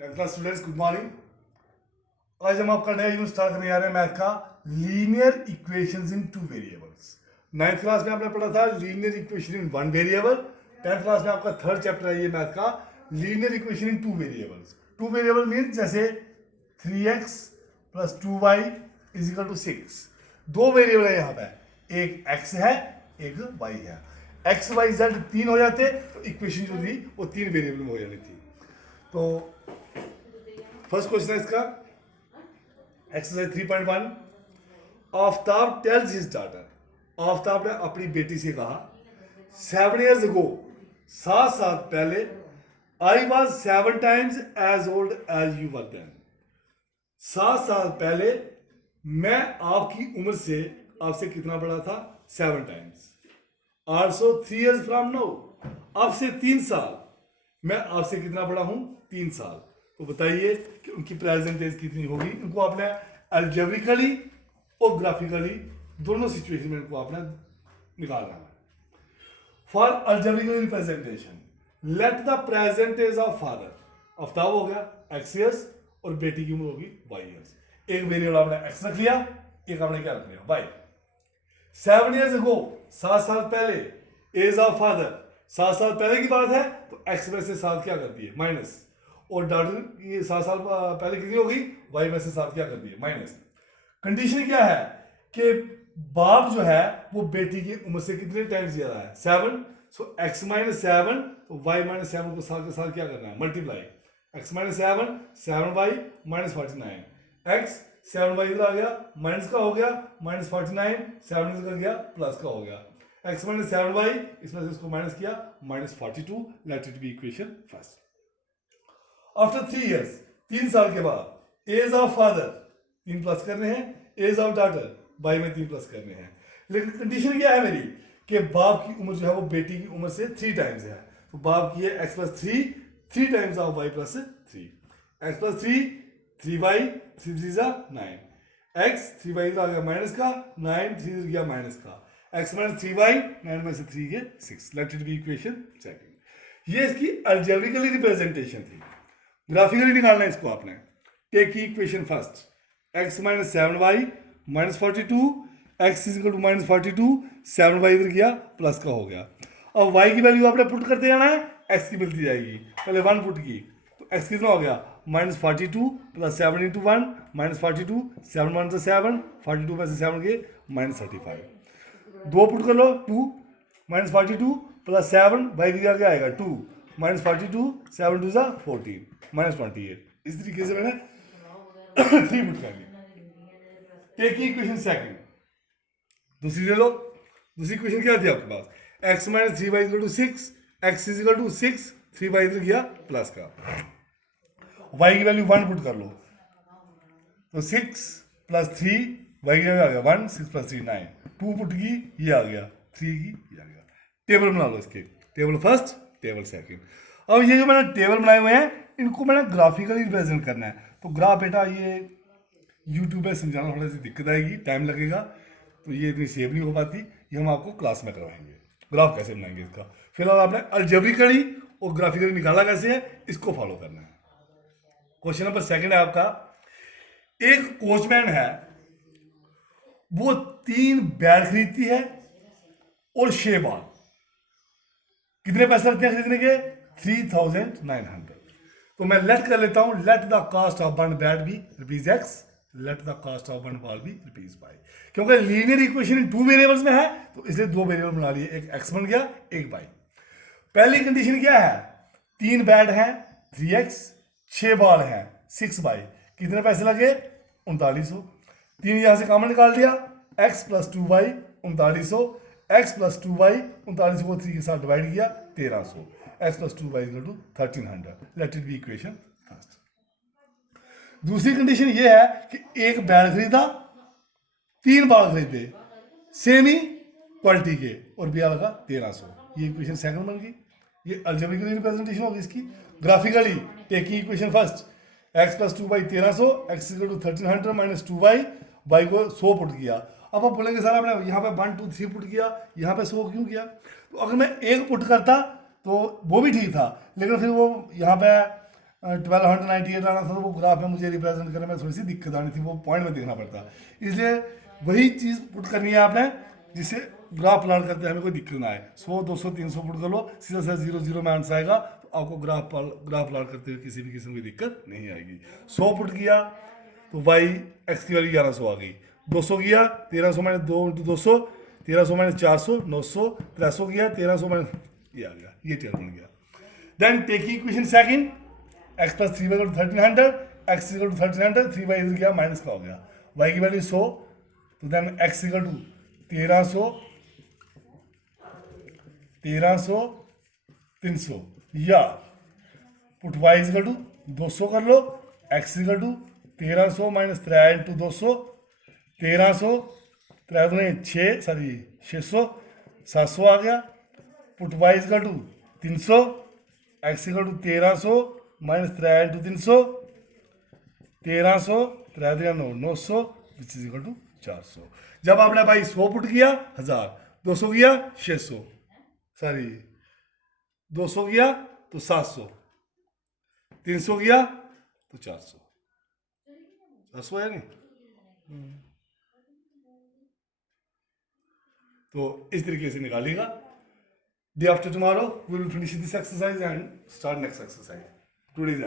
Tenth class students good morning. आज हम आपका नया यूनिट स्टार्ट करने जा रहे हैं मैथ का, लीनियर इक्वेशंस इन टू वेरिएबल्स। नाइन्थ क्लास में आपने पढ़ा था linear equation in one variable. Tenth class में आपका थर्ड चैप्टर है ये मैथ का, लीनियर इक्वेशन इन two variables. Two variable mean जैसे 3x plus 2y is equal to 6। दो वेरिएबल है यहाँ पे, एक x है एक y है। x y z तीन हो जाते तो इक्वेशन जो थी वो तीन वेरिएबल में हो जानी थी। तो फर्स्ट क्वेश्चन है इसका, exercise 3.1। Aftab tales his daughter, Aftab ने अपनी बेटी से कहा 7 years ago, 7 साल पहले, I was 7 times as old as you were then. 7 साल पहले मैं आपकी उम्र से आपसे कितना बड़ा था? 7 times। Also 3 years from now, अब से 3 साल मैं आपसे कितना बड़ा हूं? 3 साल। तो बताइए कि उनकी प्रेजेंट एज कितनी होगी। इनको आपने अलजेब्रिकली और ग्राफिकली दोनों सिचुएशन में इनको आपने निकालना है। For algebraic representation, let the present age of father, आफ्ताब हो गया x years और बेटी की उम्र होगी y years। एक वेरिएबल आपने x रख लिया, एक आपने क्या रख लिया? y। 7 years ago, 7 साल पहले, एज ऑफ फादर, 7 साल पहले की बात है तो x में से 7 क्या करती है? माइनस। और डॉटर ये 7 साल पहले कितनी होगी? y में से 7 क्या करती है? माइनस। कंडीशन क्या है कि बाप जो है वो बेटी की उम्र से कितने टाइम्स ज्यादा है? 7। सो x माइनस 7 तो y माइनस 7 को 7 के साथ क्या करना है? Multiply. x minus 7, 7y minus 49। x 7y इधर आ गया, माइनस का हो गया, माइनस 49, 7 इधर गया, प्लस का हो गया। x माइनस 7y, इसमें से इसको माइनस किया, minus 42। Late it be equation first. After 3 years, 3 साल के बाद, एज ऑफ फादर 3 प्लस करने हैं, एज ऑफ डॉटर y में 3 प्लस करने हैं। लेकिन कंडीशन क्या है मेरी कि बाप की उम्र जो है वो बेटी की उम्र से 3 टाइम्स है। तो बाप की है x plus 3 times of y plus 3। x plus 3y, 3 3 जा 9। x 3y इधर आ गया माइनस का, 9 3 इधर गया माइनस का। x माइनस 3y, 9 में से 3 के 6। Late it be equation second. ये इसकी अलजेब्रिकली रिप्रेजेंटेशन थी। ग्राफिकली निकालना है इसको आपने। टेक की equation first, x minus 7y minus 42, x is equal to minus 42, 7y इधर गया, प्लस का हो गया। अब y की वैल्यू आपने पुट करते जाना है, x की मिलती जाएगी। पहले 1 पुट की तो x कितना हो गया? माइनस 42 प्लस 7 इंटू 1 माइनस 42, 7 1 से 7, 42 में से 7 गए माइनस 35। 2 पुट कर लो, 2 माइनस 42 प्लस 7, y की क्या आएगा? 2 माइनस 42, 7 2 जा 14 माइनस 28। इस तरीके से मैंने 3 पुट कर ली। टेक की इक्वेशन सेकंड, दूसरी ले लो। दूसरी इक्वेशन क्या थी आपके पास? x minus 3y equal to 6, x is equal to 6, 3y इधर गया प्लस का, y की वैल्यू 1 पुट कर लो। तो 6 प्लस 3, y की वैल्यू आ गया 1, 6 प्लस 3 9, 2 पुट की ये आ गया, 3 की ये आ गया। टेबल बना लो इसके, टेबल फर्स्ट टेबल सेकंड। अब ये जो मैंने टेबल बनाए हुए हैं इनको मैंने ग्राफिकली रिप्रेजेंट करना है। तो ग्राफ बेटा ये यूट्यूब पे समझाना थोड़ी सी दिक्कत आएगी, टाइम लगेगा, तो ये इतनी सेव नहीं हो पाती। ये हम आपको क्लास में करवाएंगे ग्राफ कैसे बनाएंगे इसका। फिलहाल आपने अलजेब्रिकली और ग्राफिकली निकाला कैसे है इसको फॉलो करना है। क्वेश्चन नंबर सेकंड है आपका, एक कोचमैन है, वो 3 बैट खरीदती है और 6 बॉल। कितने पैसे लगते हैं खरीदने के? 3900। तो मैं लेट कर लेता हूं, let the cost of one bat be rupees x, let the cost of one ball be rupees y। क्योंकि लीनियर इक्वेशन इन 2 वेरिएबल्स में है तो इसलिए 2 वेरिएबल बना लिए, एक x बन गया एक y। पहली कंडीशन क्या है? 3 बैट हैं 3x, 6 बॉल हैं 6y। कितने पैसे लगे? 3900। 3 यहां से कॉमन निकाल दिया, x plus 2y 3900, x plus 2y 3900 को 3 के साथ डिवाइड किया 1300, x plus 2y equal to 1300। Let it be equation first. दूसरी कंडीशन ये है कि एक बैट खरीदा, 3 बॉल खरीदे सेम ही क्वालिटी के और ब्याह लगा 1300। ये इक्वेशन सेकंड बन गई। ये अलजेब्रिकली रिप्रेजेंटेशन होगी इसकी। ग्राफिकली टेक की equation first, x plus 2y 1300, x equal to 1300 minus 2y, y को 100 पुट किया। अब आप बोलेंगे सर आपने यहाँ पे 1 2 3 पुट किया, यहाँ पे 100 क्यों किया? तो अगर मैं 1 पुट करता तो वो भी ठीक था, लेकिन फिर वो यहाँ पे 1298 आना था, तो वो ग्राफ में मुझे रिप्रेजेंट करने में थोड़ी सी दिक्कत आनी थी, वो पॉइंट में देखना पड़ता, इसलिए वही चीज़ पुट करनी है आपने जिससे ग्राफ प्लॉट करते हमें कोई दिक्कत ना आए। 100 200 300 पुट कर लो, सीधा सीधा 0 0 में आंसर आएगा, तो आपको ग्राफ प्लॉट करते हुए किसी भी किस्म की दिक्कत नहीं आएगी। 100 पुट किया तो वाई एक्स की वैल्यू 1100 आ गई। 200 किया 1300 माइनस 2 इंटू 200, 1300 माइनस 400 900, 300 किया 1300 माइनस, ये आ गया, ये टेबल बन गया। Then take equation second, x plus 3 by 1300, x equal to 1300, 3 by इधर गया माइनस का हो गया, y की वैल्यू 100, तो देन x इक्वल टू 1300 300, या पुट y इक्वल टू 200 कर लो, x equal to 1300 minus 3 into 200, 1300 3 दूनी 6 सॉरी 600 700 आ गया, put y equal to 300, x equal to 1300 minus 3 into 300, 1300 3 दिया 900 विच इज इक्वल टू 400। जब आपने भाई 100 पुट किया 1000, 200 किया 600, सॉरी 200 किया तो 700, 300 किया तो 400, 400 है नहीं, तो इस तरीके से निकालिएगा। Day after tomorrow we will finish this exercise and start next exercise. Today is